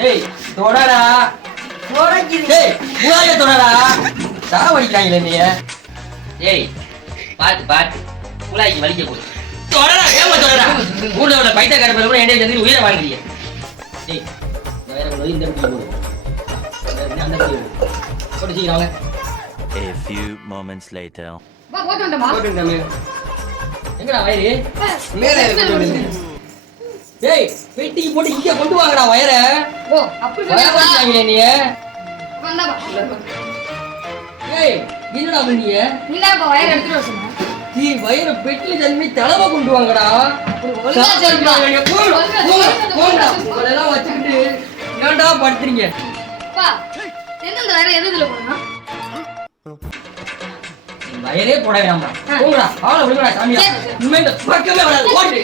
டேய் தொடடா தொடங்கி டேய் புறாய தொடடா சாவடிக்காங்களே நீ டேய் பாத்து புலாய்க்கு வலிக்க போகுது தொடடா ஏமா தொடடா ஊர்ல உள்ள பைத்தியக்கார பேர் கூட என்னைய வந்து உயிரை வாங்குறீங்க டேய் வேற ஒரு இந்த இடத்துல போடு அந்த இடத்துல போடு சீக்கிரம் வாங்க. A few moments later. வா போட்டுண்டமா எங்கடா வயரு மேலே இருக்கு. டேய் பெட்டிக்கு போட்டு இங்க கொண்டு வாங்கடா வயரை. ஓ அப்படி வாங்கல நீ வந்தா டேய் என்னடா பண்ணீங்க நீங்க இப்ப வயர் எடுத்துட்டு வர சொன்னா நீ வயரை பெட்டில தண்ணி தலவ கொண்டு வாங்கடா. ஒழுங்கா சொல்லுடா போடா இதெல்லாம் வச்சிட்டு ஏன்டா படுத்துறீங்க பா எந்த வயர் எதுல போடணும் வயரே போட வேண்டாம் போங்கடா ஆளை விடுங்கடா சாமியா இனிமே இந்த பக்கமே வராது ஓடு